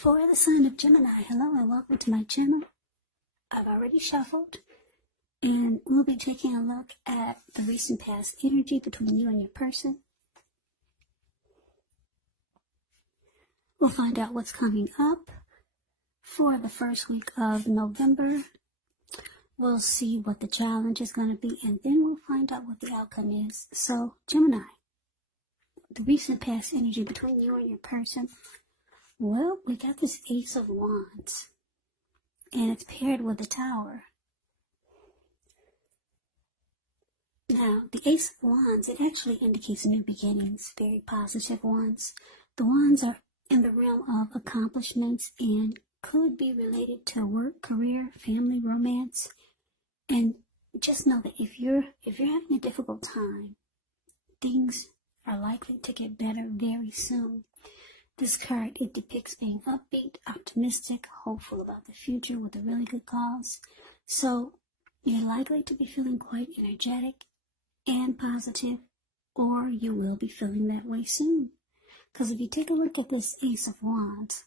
For the sign of Gemini, hello and welcome to my channel. I've already shuffled and we'll be taking a look at the recent past energy between you and your person. We'll find out what's coming up for the first week of November. We'll see what the challenge is going to be, and then we'll find out what the outcome is. So, Gemini, the recent past energy between you and your person. Well, we got this Ace of Wands, and it's paired with the Tower. Now, the Ace of Wands, it actually indicates new beginnings, very positive ones. The Wands are in the realm of accomplishments and could be related to work, career, family, romance. And just know that if you're having a difficult time, things are likely to get better very soon. This card, it depicts being upbeat, optimistic, hopeful about the future with a really good cause. So you're likely to be feeling quite energetic and positive, or you will be feeling that way soon. Because if you take a look at this Ace of Wands,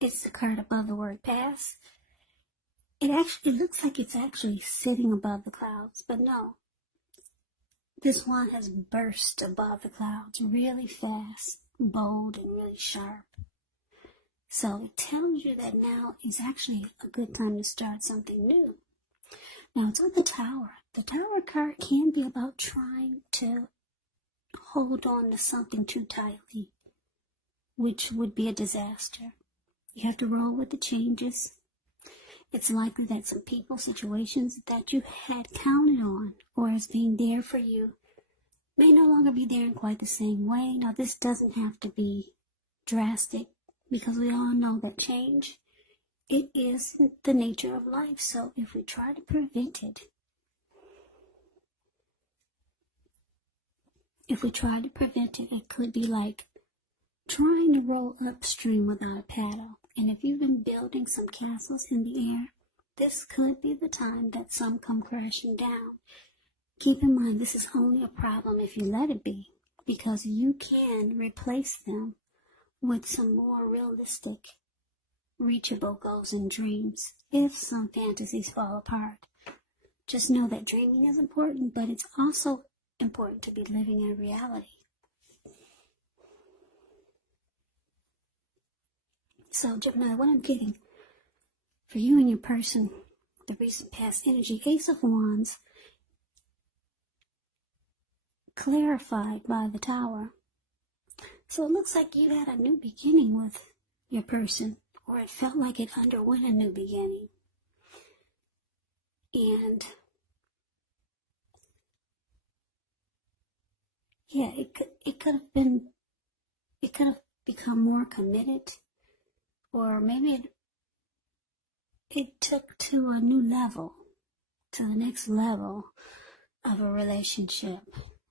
it's the card above the word pass. It looks like it's actually sitting above the clouds, but no. This wand has burst above the clouds really fast, bold, and really sharp. So it tells you that now is actually a good time to start something new. Now it's on the Tower. The Tower card can be about trying to hold on to something too tightly, which would be a disaster. You have to roll with the changes. It's likely that some people, situations that you had counted on or as being there for you may no longer be there in quite the same way. Now, this doesn't have to be drastic because we all know that change, it is the nature of life. So if we try to prevent it, it could be like trying to roll upstream without a paddle. And if you've been building some castles in the air, this could be the time that some come crashing down. Keep in mind, this is only a problem if you let it be, because you can replace them with some more realistic, reachable goals and dreams if some fantasies fall apart. Just know that dreaming is important, but it's also important to be living in reality. So, Gemini, what I'm getting for you and your person, the recent past energy, Ace of Wands, clarified by the Tower. So it looks like you had a new beginning with your person, or it felt like it underwent a new beginning. And yeah, it could have become more committed. Or maybe it took to a new level, to the next level of a relationship.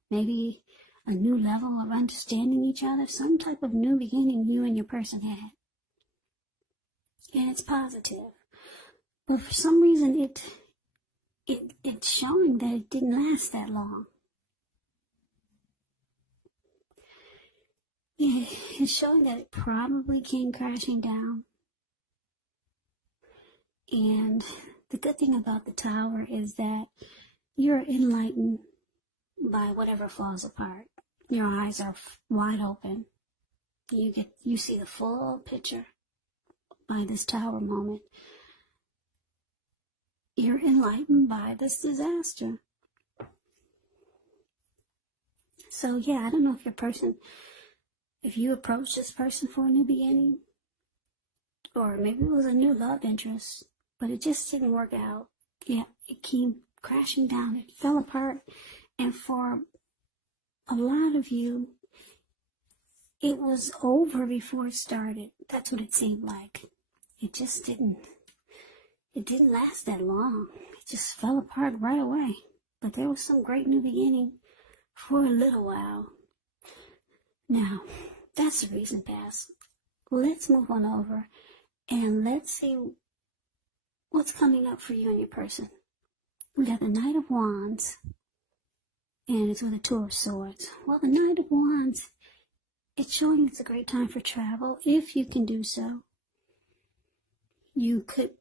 Maybe a new level of understanding each other, some type of new beginning you and your person had. And it's positive. But for some reason, it's showing that it didn't last that long. Yeah, it's showing that it probably came crashing down. And the good thing about the Tower is that you're enlightened by whatever falls apart. Your eyes are wide open. You see the full picture by this Tower moment. You're enlightened by this disaster. So yeah, I don't know if you approach this person for a new beginning, or maybe it was a new love interest, but it just didn't work out. Yeah, it came crashing down. It fell apart. And for a lot of you, it was over before it started. That's what it seemed like. It didn't last that long. It just fell apart right away. But there was some great new beginning for a little while. Now, that's the recent past. Let's move on over and let's see what's coming up for you and your person. We got the Knight of Wands, and it's with a Two of Swords. Well, the Knight of Wands, it's showing it's a great time for travel if you can do so. You could,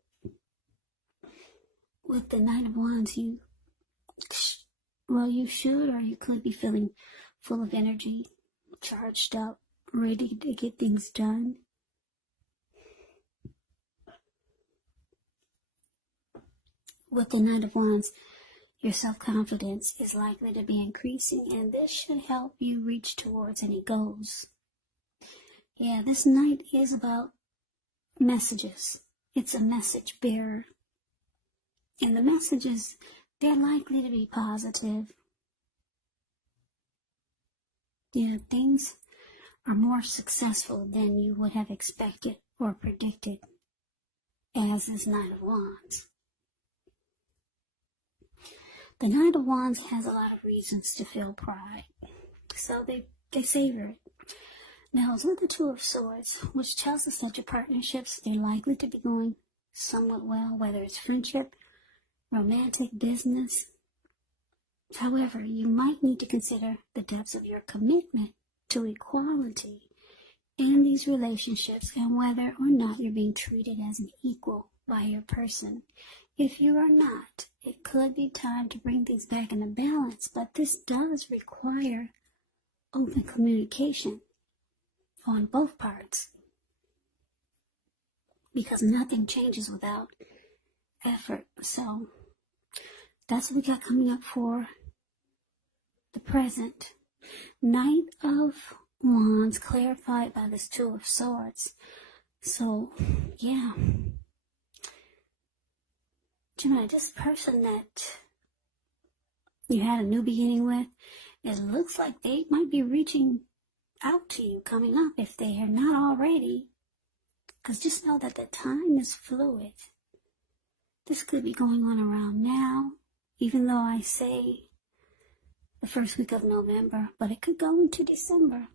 with the Knight of Wands, you should, or you could be feeling full of energy, charged up, ready to get things done. With the Knight of Wands, your self-confidence is likely to be increasing, and this should help you reach towards any goals. Yeah, this Knight is about messages. It's a message bearer. And the messages, they're likely to be positive. Yeah, things are more successful than you would have expected or predicted as this Knight of Wands. The Knight of Wands has a lot of reasons to feel pride, so they savor it. Now, it's with the Two of Swords, which tells us that your partnerships, they're likely to be going somewhat well, whether it's friendship, romantic, business. However, you might need to consider the depths of your commitment to equality in these relationships and whether or not you're being treated as an equal by your person. If you are not, it could be time to bring things back into balance, but this does require open communication on both parts, because nothing changes without effort. So that's what we got coming up for the present. Knight of Wands clarified by this Two of Swords. So yeah, Gemini, this person that you had a new beginning with, it looks like they might be reaching out to you coming up if they are not already. Because just know that the time is fluid. This could be going on around now, even though I say the first week of November, but it could go into December.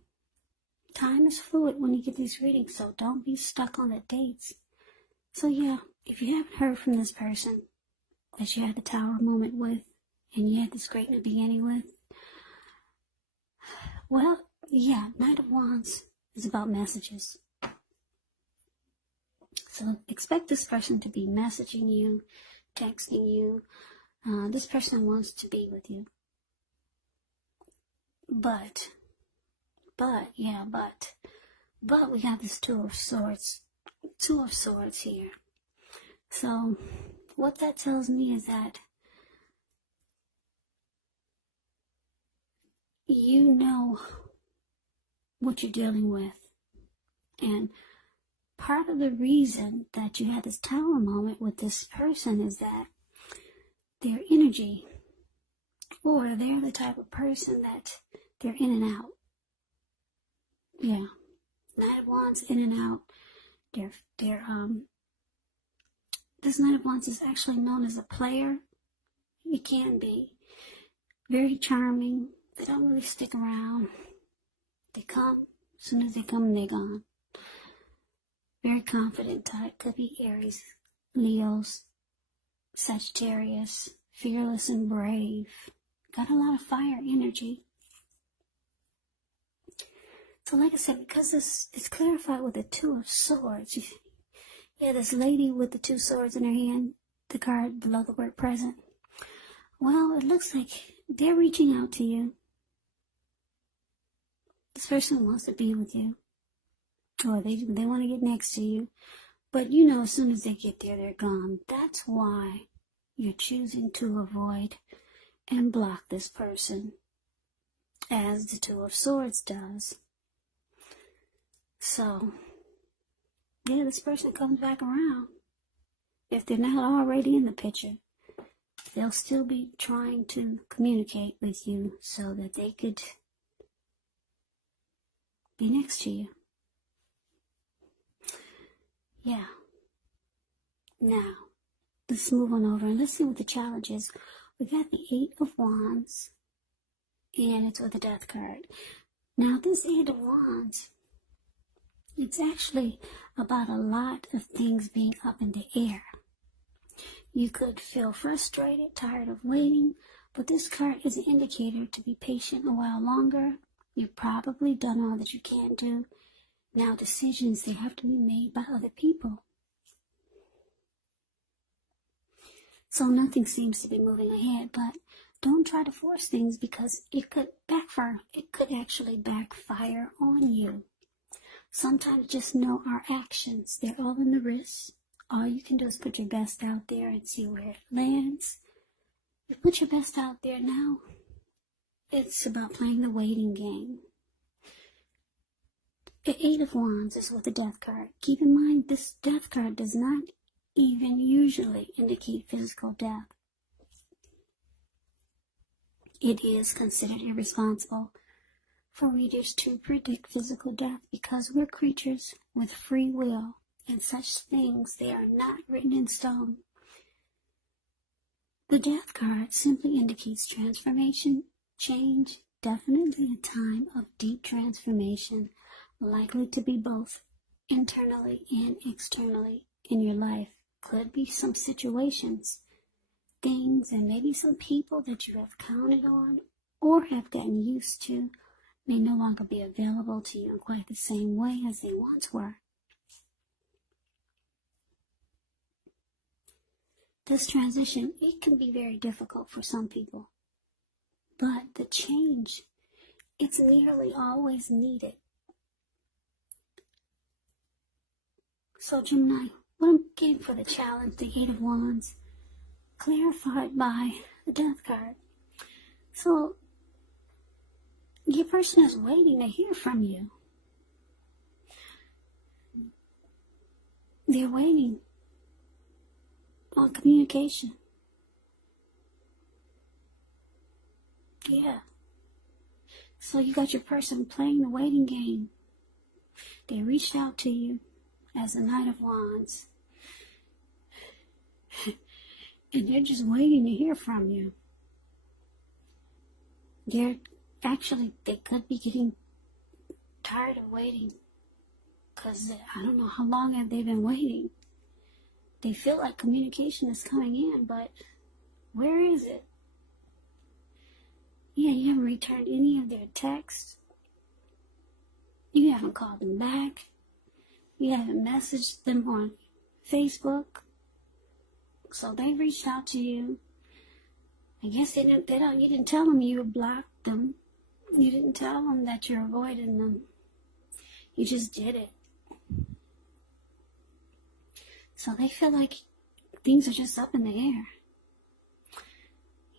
Time is fluid when you get these readings, so don't be stuck on the dates. So yeah, if you haven't heard from this person that you had the Tower moment with, and you had this great new beginning with, well, yeah, Knight of Wands is about messages. So expect this person to be messaging you, texting you. This person wants to be with you. But we got this Two of Swords here. So what that tells me is that you know what you're dealing with. And part of the reason that you had this Tower moment with this person is that their energy, or they're the type of person that they're in and out. Yeah. Knight of Wands, in and out. This Knight of Wands is actually known as a player. It can be very charming. They don't really stick around. They come. As soon as they come, they're gone. Very confident type. Could be Aries, Leos, Sagittarius. Fearless and brave. Got a lot of fire energy. So like I said, because it's clarified with the Two of Swords. Yeah, this lady with the two swords in her hand, the card below the word present. Well, it looks like they're reaching out to you. This person wants to be with you. Or they want to get next to you. But you know, as soon as they get there, they're gone. That's why you're choosing to avoid and block this person, as the Two of Swords does. So, yeah, this person comes back around. If they're not already in the picture, they'll still be trying to communicate with you so that they could be next to you. Yeah. Now, let's move on over and let's see what the challenge is. We got the Eight of Wands, and it's with the Death card. Now, this Eight of Wands, it's actually about a lot of things being up in the air. You could feel frustrated, tired of waiting, but this card is an indicator to be patient a while longer You've probably done all that you can do. Now decisions, they have to be made by other people. So nothing seems to be moving ahead, but don't try to force things because it could backfire. It could actually backfire on you. Sometimes just know our actions. They're all in the wrist. All you can do is put your best out there and see where it lands. You put your best out there now. It's about playing the waiting game. The Eight of Wands is with the Death card. Keep in mind, this Death card does not even usually indicate physical death. It is considered irresponsible for readers to predict physical death because we're creatures with free will, and such things, they are not written in stone. The Death card simply indicates transformation, change, definitely a time of deep transformation, likely to be both internally and externally in your life. Could be some situations, things, and maybe some people that you have counted on or have gotten used to may no longer be available to you in quite the same way as they once were. This transition, it can be very difficult for some people, but the change, it's nearly always needed. So Gemini, what I'm getting for the challenge, the Eight of Wands, clarified by the Death card. So your person is waiting to hear from you. They're waiting on communication. Yeah. So you got your person playing the waiting game. They reached out to you as the Knight of Wands. And they're just waiting to hear from you. They could be getting tired of waiting. Because I don't know how long have they been waiting. They feel like communication is coming in, but where is it? Yeah, you haven't returned any of their texts. You haven't called them back. You haven't messaged them on Facebook. So they reached out to you. I guess you didn't tell them you blocked them. You didn't tell them that you're avoiding them. You just did it. So they feel like things are just up in the air.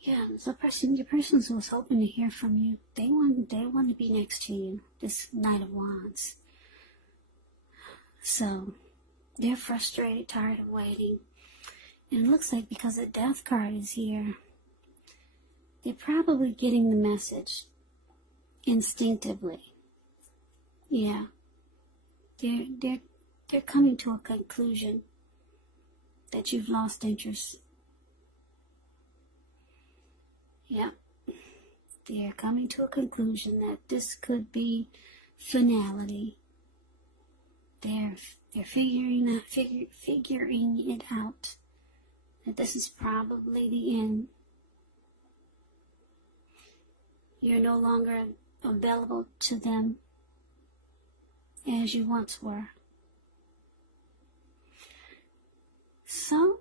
Yeah, so your person was hoping to hear from you. They want to be next to you, this Knight of Wands. So they're frustrated, tired of waiting. And it looks like because the Death card is here, they're probably getting the message instinctively. Yeah. They're coming to a conclusion that you've lost interest. Yeah. They're coming to a conclusion that this could be finality. They're figuring it out. That this is probably the end. You're no longer available to them as you once were. So,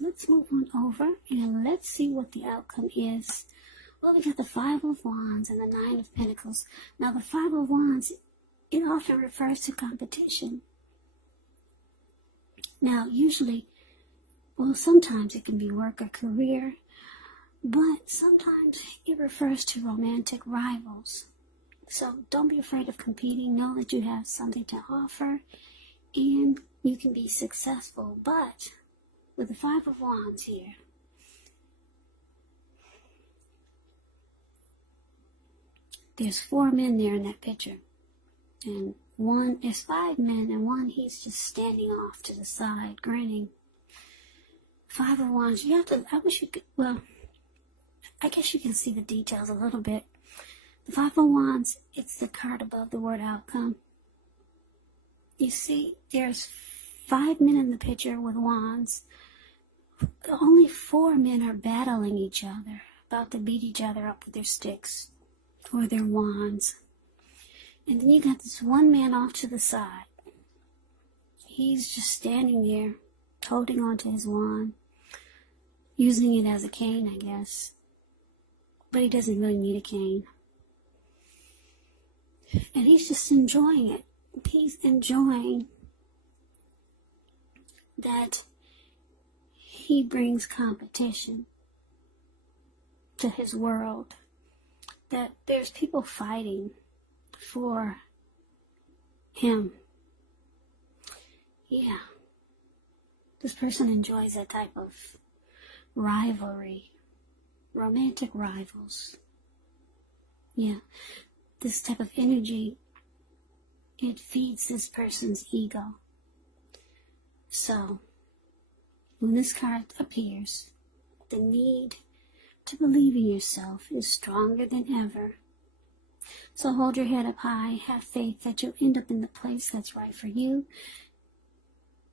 let's move on over and let's see what the outcome is. Well, we got the Five of Wands and the Nine of Pentacles. Now, the Five of Wands, it often refers to competition. Now, usually, well, sometimes it can be work or career, but sometimes it refers to romantic rivals. So don't be afraid of competing. Know that you have something to offer and you can be successful. But with the Five of Wands here, there's 4 men there in that picture. And there's 5 men, and one, he's just standing off to the side, grinning. Five of Wands, I wish you could, well, I guess you can see the details a little bit. The Five of Wands, it's the card above the word outcome. You see, there's 5 men in the picture with wands. Only 4 men are battling each other, about to beat each other up with their sticks or their wands. And then you got this one man off to the side. He's just standing there, holding on to his wand, using it as a cane, I guess. But he doesn't really need a cane. And he's just enjoying it. He's enjoying that he brings competition to his world. That there's people fighting for him. Yeah. This person enjoys that type of rivalry. Romantic rivals. Yeah. This type of energy, it feeds this person's ego. So, when this card appears, the need to believe in yourself is stronger than ever. So hold your head up high, have faith that you'll end up in the place that's right for you.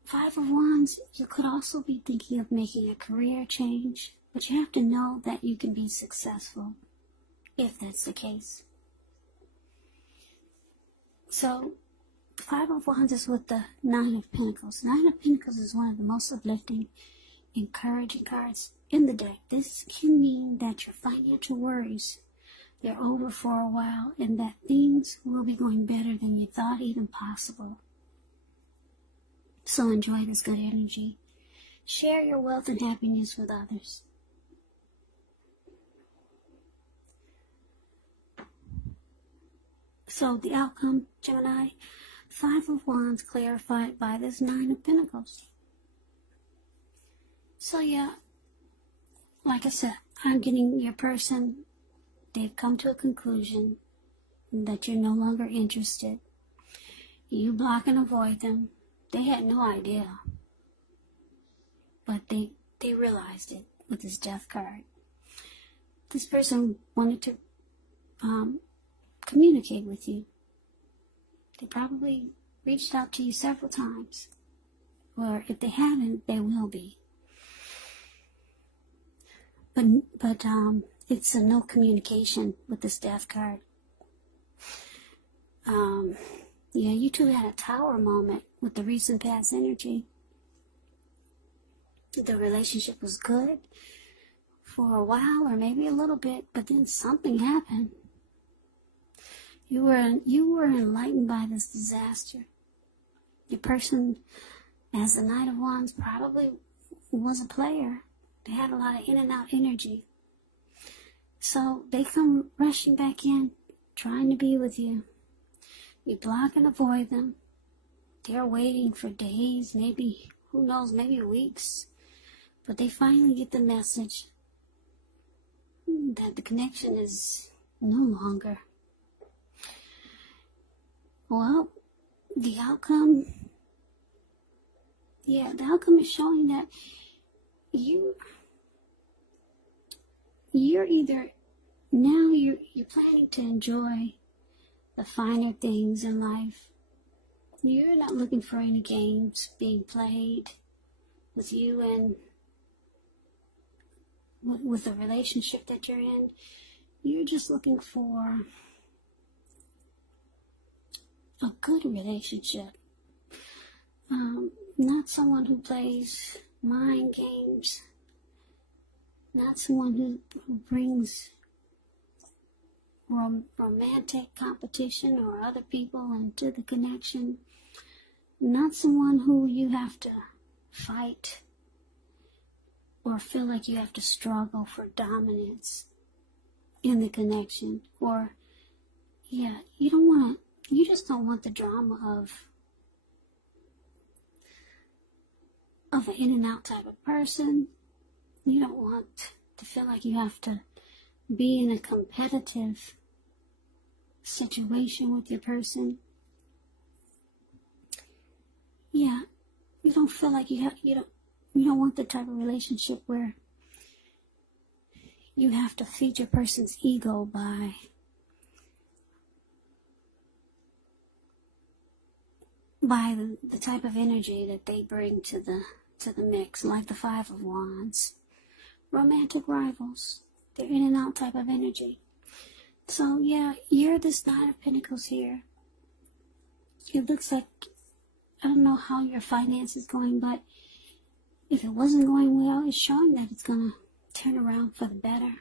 Five of Wands, you could also be thinking of making a career change, but you have to know that you can be successful if that's the case. So, Five of Wands is with the Nine of Pentacles. Nine of Pentacles is one of the most uplifting, encouraging cards in the deck. This can mean that your financial worries, they're over for a while, and that things will be going better than you thought even possible. So enjoy this good energy. Share your wealth and happiness with others. So the outcome, Gemini, Five of Wands clarified by this Nine of Pentacles. So yeah, like I said, I'm getting your person, they've come to a conclusion that you're no longer interested. You block and avoid them. They had no idea, but they realized it with this Death card. This person wanted to communicate with you. They probably reached out to you several times, or if they haven't, they will be. But it's a no communication with this Death card. Yeah, you two had a tower moment with the recent past energy. The relationship was good for a while, or maybe a little bit, but then something happened. You were enlightened by this disaster. Your person, as the Knight of Wands, probably was a player. They had a lot of in and out energy. So they come rushing back in, trying to be with you. You block and avoid them. They're waiting for days, maybe, who knows, maybe weeks. But they finally get the message that the connection is no longer. Well, the outcome, the outcome is showing that you're either, now you're planning to enjoy the finer things in life. You're not looking for any games being played with you and with the relationship that you're in. You're just looking for a good relationship. Not someone who plays mind games. Not someone who brings romantic competition or other people into the connection. Not someone who you have to fight or feel like you have to struggle for dominance in the connection. Or, yeah, you just don't want the drama of an in and out type of person. You don't want to feel like you have to be in a competitive situation with your person. Yeah, you don't feel like you don't want the type of relationship where you have to feed your person's ego by the type of energy that they bring to the mix, like the Five of Wands. Romantic rivals. They're in and out type of energy. So yeah, you're this Knight of Pentacles here. it looks like, I don't know how your finance is going, but if it wasn't going well, it's showing that it's going to turn around for the better.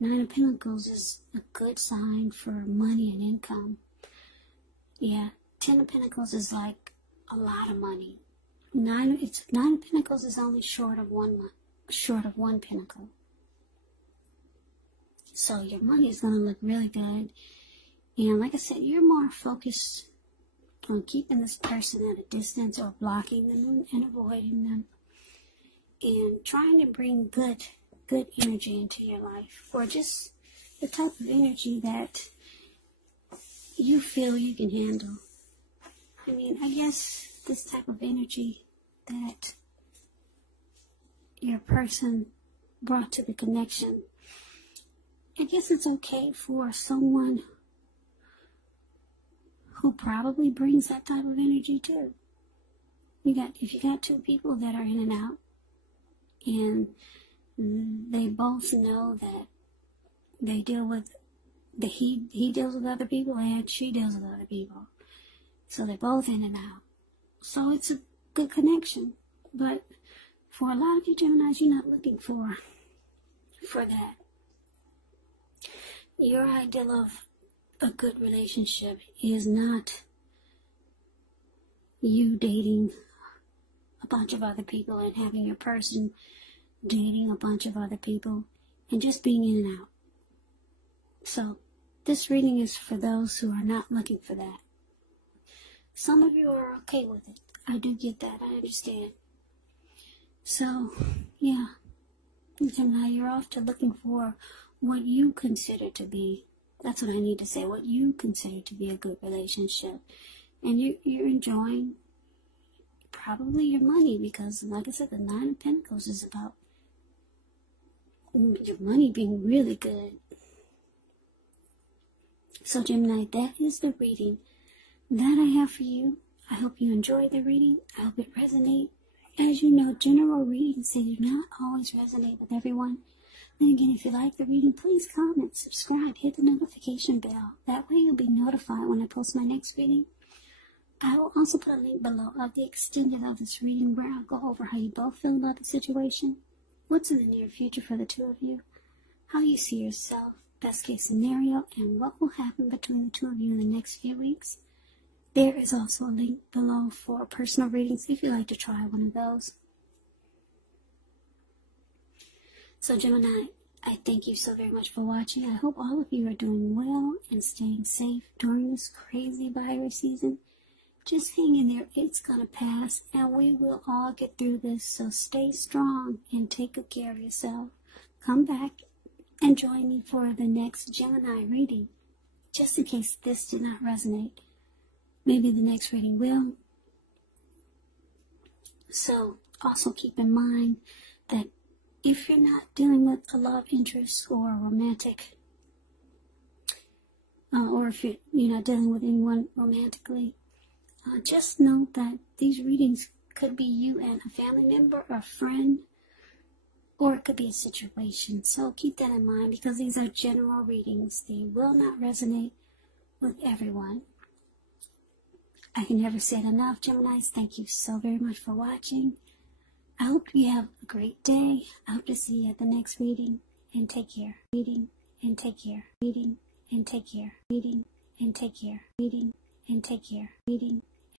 9 of Pentacles is a good sign for money and income. Yeah, 10 of Pentacles is like a lot of money. 9 of Pentacles is only short of one pentacle. So your money is going to look really good. And like I said, you're more focused on keeping this person at a distance or blocking them and avoiding them. And trying to bring good energy into your life. Or just the type of energy that you feel you can handle. I mean, I guess this type of energy that your person brought to the connection, I guess it's okay for someone who probably brings that type of energy too. If you got two people that are in and out, and they both know that they deal with he deals with other people and she deals with other people, so they're both in and out. So it's a good connection. But for a lot of you Geminis, you're not looking for that. Your ideal of a good relationship is not you dating a bunch of other people and having your person dating a bunch of other people and just being in and out. So this reading is for those who are not looking for that. Some of you are okay with it. I do get that. I understand. So, yeah. Gemini, you're off to looking for what you consider to be, that's what I need to say, what you consider to be a good relationship. And you're enjoying probably your money, because like I said, the 9 of Pentacles is about your money being really good. So Gemini, that is the reading that I have for you. I hope you enjoyed the reading. I hope it resonates. As you know, general readings, they do not always resonate with everyone. And again, if you like the reading, please comment, subscribe, hit the notification bell. That way you'll be notified when I post my next reading. I will also put a link below of the extended of this reading where I'll go over how you both feel about the situation, what's in the near future for the two of you, how you see yourself, best case scenario, and what will happen between the two of you in the next few weeks. There is also a link below for personal readings if you'd like to try one of those. So Gemini, I thank you so very much for watching. I hope all of you are doing well and staying safe during this crazy virus season. Just hang in there. It's going to pass, and we will all get through this. So stay strong and take good care of yourself. Come back and join me for the next Gemini reading, just in case this did not resonate. Maybe the next reading will. So also keep in mind that if you're not dealing with a love interest or a romantic, or if you're not dealing with anyone romantically, just note that these readings could be you and a family member or a friend, or it could be a situation. So keep that in mind, because these are general readings. They will not resonate with everyone. I can never say it enough, Geminis. Thank you so very much for watching. I hope you have a great day. I hope to see you at the next reading. And take care. and take care. Reading and take care. Reading and take care. Reading and take care. Reading